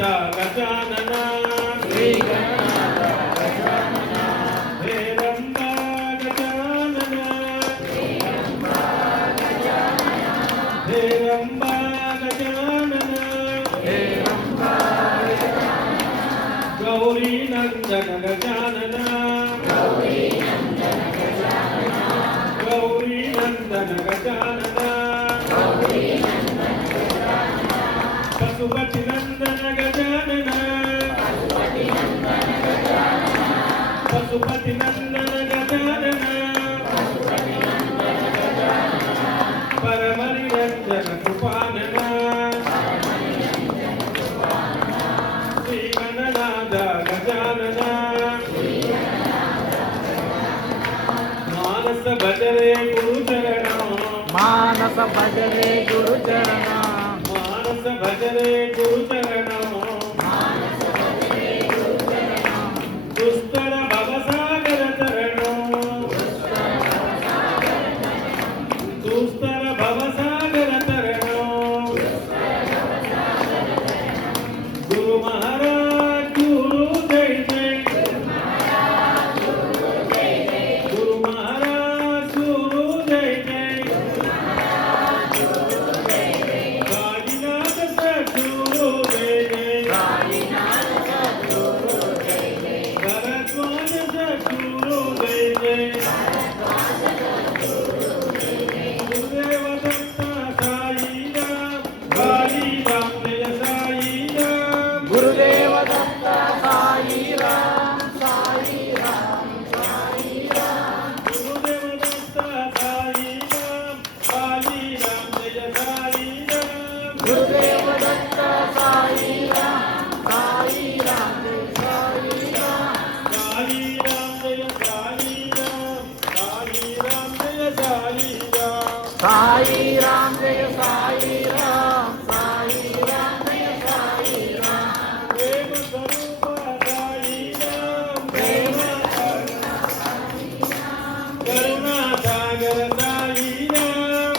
ಗಜಾನನ ಶ್ರೀ ಗಣನಾಥ ಗಜಾನನ ಹೇ ರಂಭ ಗಜಾನನ ಹೇ ರಂಭ ಗಜಾನನ ಹೇ ರಂಭ ಗೌರಿ ನಂದನ ಗಜಾನನ ಗೌರಿ ನಂದನ ಗಜಾನನ ಪಶುಪತಿ ನಂದನ ಗಜಾನನ ಪಶುಪತಿ ನಂದನ ಗಜಾನನ ಪರಮನಿರಂಜನ ಕೃಪಾನನ ಶ್ರೀ ಗಣನಾಥ ಗಜಾನನ ಮಾನಸ ಭಜರೆ ಗುರುಚರಣ ಮಾನಸ ಭಜನೆ ಗುರುಚರಣ ಮಾನಸ ಭಜರೆ ಗುರುಚರಣ ದುಸ್ತರ ಭವಸಾಗರ ತರಣ ದುಸ್ತರ ಭವಸಾಗರ ತರಣ ಗುರು ಮಹಾರಾಜ್ ಗುರು ಜೈ ಜೈ ಗುರು ಮಹಾರಾಜ್ ಗುರು ಜೈ ಜೈ ಕಾಳಿನಾಥ ಸದ್ಗುರು ಜೈ ಜೈ ಭರದ್ವಾಜ ಸದ್ಗುರು ಜೈ ಜೈ ಗುರುದೇವ ದತ್ತ ಸಾಯಿ ರಾಮ್ ಕಾಳಿ ರಾಮ್ ಜಯ ಸಾಯಿ ರಾಮ್ ಗುರುದೇವ ದತ್ತ ಸಾಯಿ ರಾಮ್ ಸಾಯಿ ರಾಮ್ ಸಾಯಿ ರಾಮ್ ಗುರುದೇವ ದತ್ತ ಸಾಯಿ ರಾಮ್ ಕಾಳಿ ರಾಮ್ ಜಯ ಸಾಯಿ ರಾಮ್ ಗುರುದೇವ ದತ್ತ ಸಾಯಿ ರಾಮ್ ಸಾಯಿ ರಾಮ್ ಸಾಯಿ ರಾಮ್ ಕಾಳಿ ರಾಮ್ ಜಯ ಕಾಳಿ ರಾಮ್ ಕಾಳಿ ರಾಮ್ ಜಯ ಸಾಯಿ ರಾಮ್ ಸಾಯಿ ರಾಮ್ ಜಯ ಸಾಯಿ ರಾಮ್ ಸಾಯಿ ರಾಮ್ ಜಯ ಸಾಯಿ ರಾಮ್ ಪ್ರೇಮ ಸ್ವರೂಪ ಸಾಯಿ ರಾಮ್ ಪ್ರೇಮ ಕರುಣಾ ಸಾಗರ ಸಾಯಿ ರಾಮ್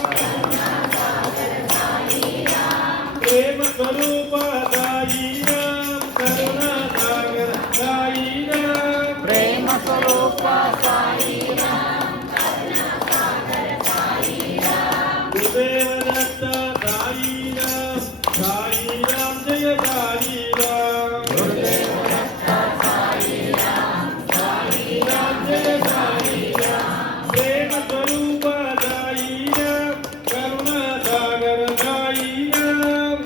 ಪ್ರೇಮ ಸ್ವರೂಪ ಸಾಯಿ ರಾಮ್ ಕರುಣಾ ಸಾಗರ ಸಾಯಿ ರಾಮ್ ಪ್ರೇಮ ಸ್ವರೂಪ ಸಾಯಿ ರಾಮ್ ಗುರುದೇವ ದತ್ತ ಸಾಯಿ ರಾಮ್ ಸಾಯಿ ರಾಮ್ ಜಯ ಸಾಯಿ ರಾಮ್ ಗುರುದೇವ ದತ್ತ ಸಾಯಿ ರಾಮ್ ಸಾಯಿ ರಾಮ್ ಜಯ ಸಾಯಿ ರಾಮ್ ಪ್ರೇಮ ಸ್ವರೂಪ ಸಾಯಿ ರಾಮ್ ಕರುಣಾ ಸಾಗರ ಸಾಯಿ ರಾಮ್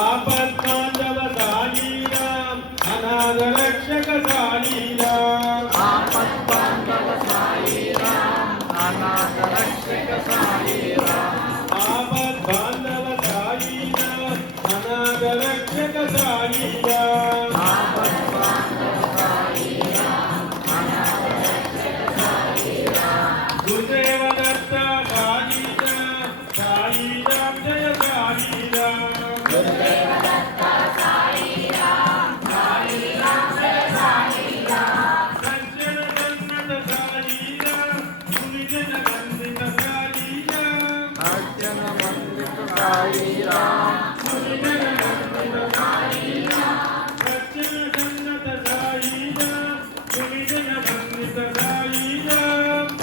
ಆಪತ್ ಬಾಂಧವ ಸಾಯಿ ರಾಮ್ ಅನಾಥ ರಕ್ಷಕ ಸಾಯಿ ರಾಮ್ ಆಪತ್ ಬಾಂಧವ ಸಾಯಿ ರಾಮ್ ಅನಾಥ ರಕ್ಷಕ ಸಾಯಿ ರಾಮ್ ಆಪತ್ ಬಾಂಧವ ಸಾಯಿ ರಾಮ್ ಅನಾಥ ರಕ್ಷಕ ಸಾಯಿ ರಾಮ್ ಆಪತ್ ಬಾಂಧವ ಸಾಯಿ ರಾಮ್ ಅನಾಥ ರಕ್ಷಕ ಸಾಯಿ ರಾಮ್ ಗುರುದೇವ ದತ್ತ ಸಾಯಿ ರಾಮ್ ಸಾಯಿ ರಾಮ್ ಜಯ ಸಾಯಿ ರಾಮ್ ಗುರುದೇವ ದತ್ತ ಸಾಯಿ ರಾಮ್ ಸಾಯಿ ರಾಮ್ ಜಯ ಸಾಯಿ ರಾಮ್ ಸಜ್ಜನ ಸನ್ನತ ಸಾಯಿ ರಾಮ್ ಸುನಿಜನ ವಂದಿತ ಸಾಯಿ ರಾಮ್ ಅರ್ಜುನ ವಂದಿತ ಸಾಯಿ ರಾಮ್ ಸುನಿಜನ ವಂದಿತ ಸಾಯಿ ರಾಮ್ ಸಜ್ಜನ ಸನ್ನತ ಸಾಯಿ ರಾಮ್ ಸುನಿಜನ ವಂದಿತ ಸಾಯಿ ರಾಮ್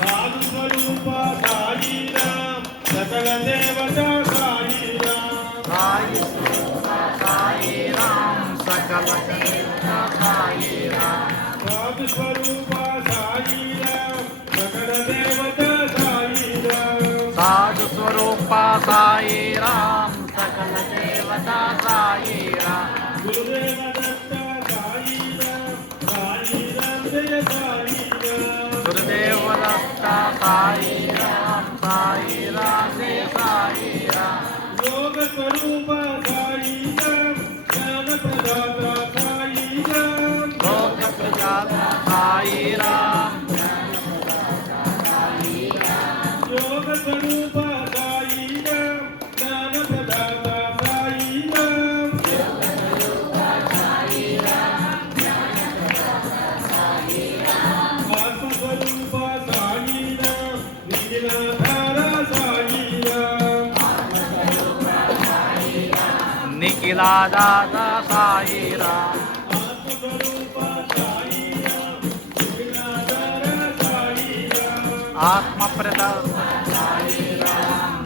ಸಾಧು ಸ್ವರೂಪ ಸಾಯಿ ರಾಮ್ ಸಕಲ ದೇವತಾ ಸಾಯಿ ರಾಮ್ ಸಾಯಿ ಸ್ವರೂಪ ಸಾಯಿ ರಾಮ್ ಸಕಲ ದೇವತ ಸಾಯಿ ರಾಮ್ ಸಾಧು ಸ್ವರೂಪ ಸಾಯಿ ರಾಮ್ ಸಕಲ ದೇವತಾ ಸಾಯಿ ರಾಮ್ ಸಾಧು ಸ್ವರೂಪ ಸಾಯಿ ರಾಮ್ ಸಕಲ ದೇವತ ಸಾಯಿ ರಾಮ್ ಗುರುದೇವ ದತ್ತ ಸಾಯಿ ರಾಮ್ ಸಾಯಿ ರಾಮ್ ಜಯ ಸಾಯಿ ರಾಮ್ ಗುರುದೇವ ದತ್ತ ಸಾಯಿ ರಾಮ್ ಸಾಯಿ ರಾಮ್ ಜಯ ಸಾಯಿ ರಾಮ್ ಯೋಗ ಸ್ವರೂಪ ಸಾಯಿ ರಾಮ್ ಜ್ಞಾನ ಪ್ರದಾತ ಸಾಯಿ ರಾಮ್ ಲೋಕ ಪ್ರಜಾತ ಸಾಯಿ ರಾಮ್ ಯೋಗ ಸ್ವರೂಪ ಸಾಯಿ ರಾಮ್ ಜ್ಞಾನ ಪ್ರದಾತ ಸಾಯಿ ರಾಮ್ लीलादाता साई राम आत्मप्रदाता साई राम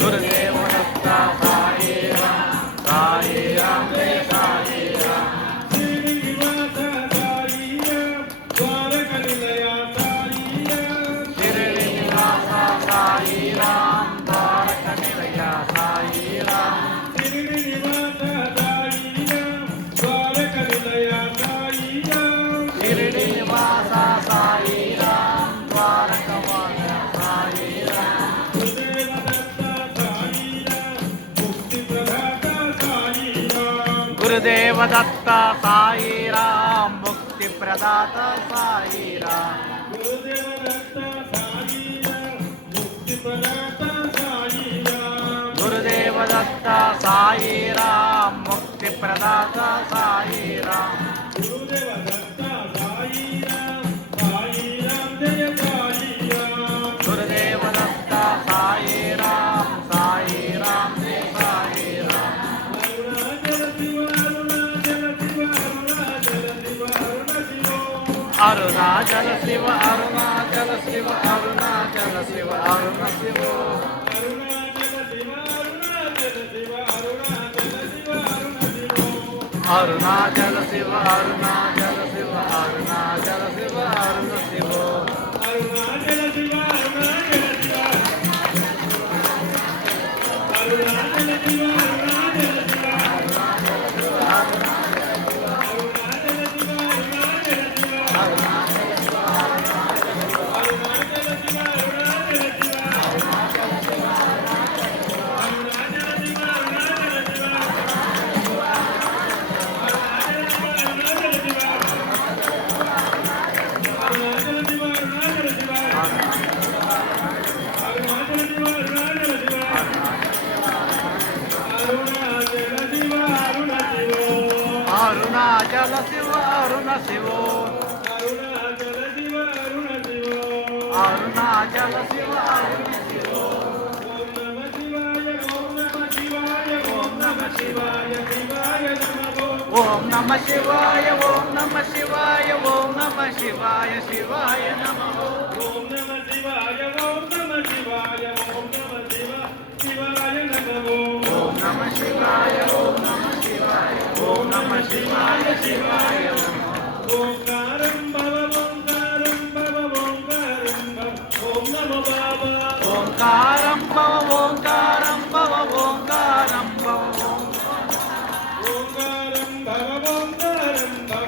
गुरुदेव दत्ता साई राम जय साई राम शिरडी निवासा साई राम द्वारका निलया साई राम शिरडी निवासा साई राम द्वारका वाल्या साई राम गुरुदेव दत्ता साई राम मुक्ति प्रदाता साई राम गुरुदेव दत्ता साई राम मुक्ति प्रदाता साई राम गुरुदेव दत्ता साई राम जय साई राम अरुणाचल शिव अरुणाचल शिव अरुणाचल शिव अरुण शिव अरुणाचल शिव अरुणाचल शिव अरुणाचल शिव अरुण शिव अरुणाचल शिव अरुण शिव अरुणाचल शिव अरुण शिव ओम नमः शिवाय ओम नमः शिवाय ओम नमः शिवाय शिवाय नमः ओम नमः शिवाय ओम नमः शिवाय ओम नमः शिवाय नमः ओम नमः शिवाय ओम नमः शिवाय ओम नमः शिवाय शिवाय ओंकारं भव ओम नमो बाबा ओंकारं भव ओंकारं भव ओंकारं भव ओंकारं भव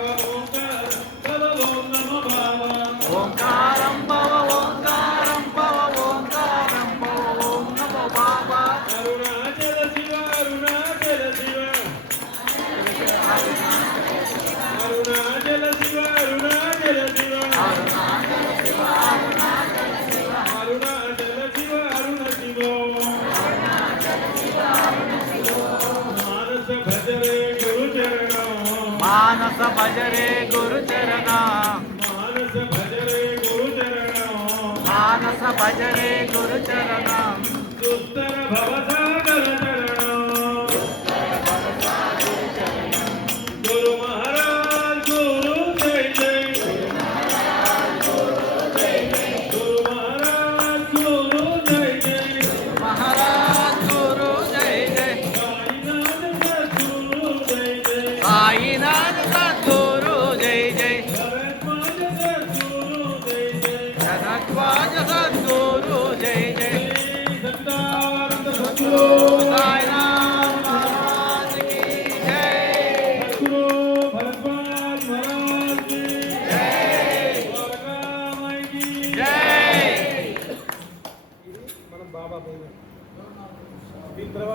ओम नमो बाबा ओंकारं भव ओंकारं भव ओंकारं भव ओम नमो बाबा अरुणाचल शिव अरुणाचल शिव अरुणाचल शिव अरुणाचल शिव अरुणाचल शिव अरुणाचल शिव अरुणाचल शिव अरुण शिव मानस भजरे गुरु चरण मानस भजरे गुरु चरण मानस भजरे गुरु चरण मानस भजरे गुरु चरण दुस्तर